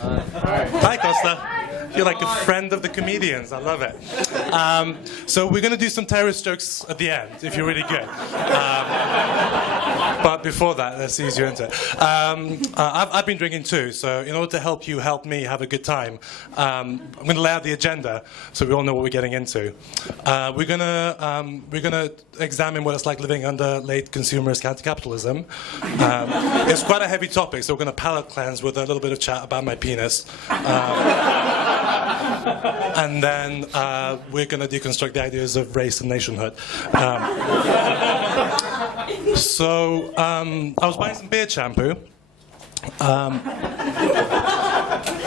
Hi. Hi, Costa. You're like a friend of the comedians. I love it. So we're going to do some terrorist jokes at the end, if you're really good. But before that, let's ease you into it. I've been drinking too, so in order to help you help me have a good time, I'm going to lay out the agenda so we all know what we're getting into. We're going to examine what it's like living under late consumerist counter-capitalism. It's quite a heavy topic, so we're going to palate cleanse with a little bit of chat about my penis. And then we're going to deconstruct the ideas of race and nationhood. So I was buying some beard shampoo. I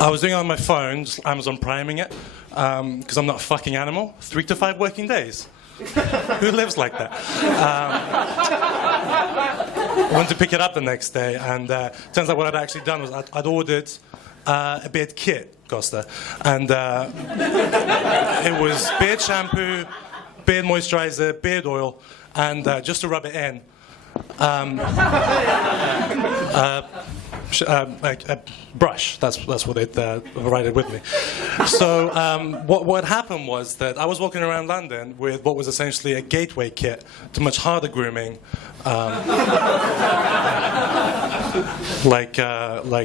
was doing it on my phone, just Amazon priming it, because I'm not a fucking animal. 3 to 5 working days. Who lives like that? I went to pick it up the next day, and turns out what I'd actually done was I'd ordered a beard kit, Costa, and it was beard shampoo, beard moisturizer, beard oil, and just to rub it in, a brush. That's what they provided with me. So what happened was that I was walking around London with what was essentially a gateway kit to much harder grooming, like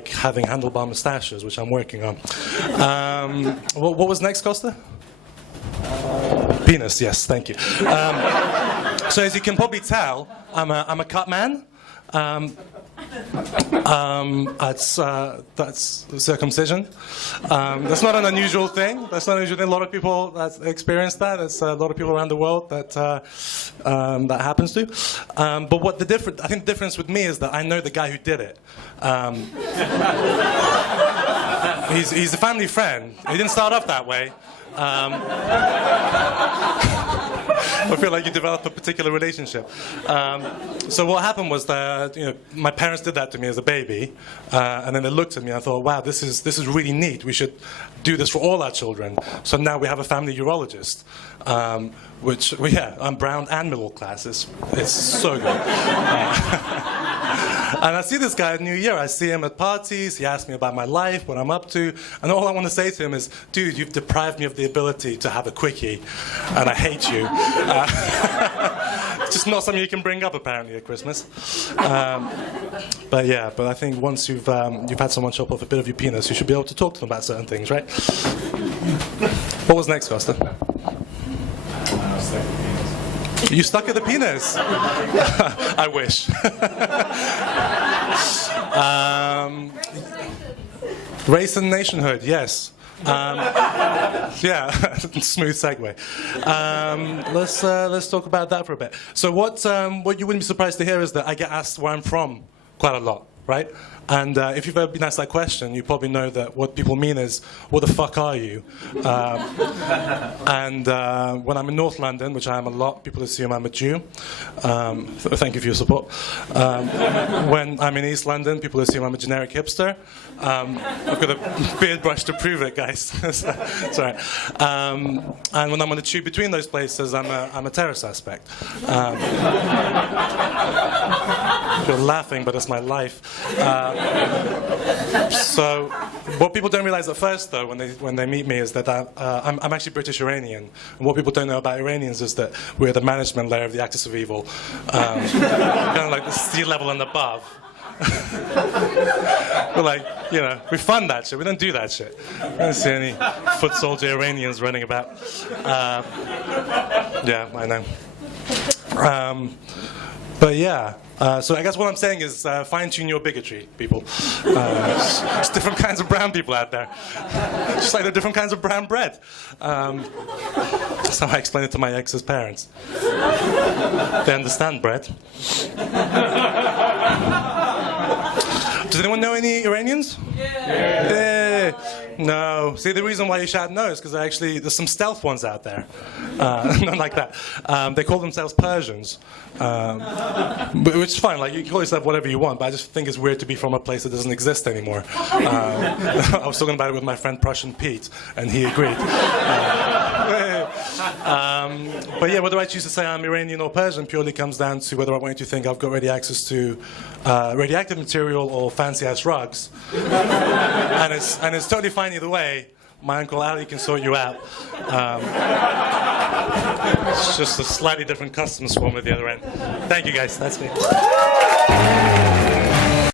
having handlebar moustaches, which I'm working on. What was next, Costa? Penis. Yes, thank you. So as you can probably tell, I'm a cut man. That's circumcision. That's not an unusual thing. That's not an unusual thing. A lot of people that experience that. It's a lot of people around the world that that happens to. But I think the difference with me is that I know the guy who did it. He's a family friend. He didn't start off that way. I feel like you develop a particular relationship. So what happened was that my parents did that to me as a baby, and then they looked at me and I thought, wow, this is really neat. We should do this for all our children. So now we have a family urologist, I'm brown and middle class. It's so good. And I see this guy at New Year. I see him at parties. He asks me about my life, what I'm up to. And all I want to say to him is, dude, you've deprived me of the ability to have a quickie. And I hate you. It's just not something you can bring up, apparently, at Christmas. But I think once you've had someone chop off a bit of your penis, you should be able to talk to them about certain things, right? What was next, Costa? You stuck at the penis. I wish. Race and nationhood, yes. Smooth segue. Let's talk about that for a bit. So what you wouldn't be surprised to hear is that I get asked where I'm from quite a lot, right? And if you've ever been asked that question, you probably know that what people mean is, what the fuck are you? And when I'm in North London, which I am a lot, people assume I'm a Jew. Thank you for your support. When I'm in East London, people assume I'm a generic hipster. I've got a beard brush to prove it, guys. Sorry. And when I'm on the tube between those places, I'm a terror suspect. You're laughing, but it's my life. So what people don't realize at first, though, when they meet me, is that I'm actually British Iranian. And what people don't know about Iranians is that we're the management layer of the axis of evil, kind of like the sea level and above. We're like, we fund that shit. We don't do that shit. I don't see any foot soldier Iranians running about. Yeah, I know. So I guess what I'm saying is fine-tune your bigotry, people. There's different kinds of brown people out there. Just like there are different kinds of brown bread. That's how I explain it to my ex's parents. They understand bread. Does anyone know any Iranians? Yeah. No. See, the reason why you shout no is because there's some stealth ones out there. Not like that. They call themselves Persians. Which is fine, like you can call yourself whatever you want, but I just think it's weird to be from a place that doesn't exist anymore. I was talking about it with my friend Prussian Pete, and he agreed. But yeah, whether I choose to say I'm Iranian or Persian purely comes down to whether I want you to think I've got ready access to radioactive material or fancy-ass rugs. and it's totally fine either way. My Uncle Ali can sort you out. It's just a slightly different customs form at the other end. Thank you, guys. That's me.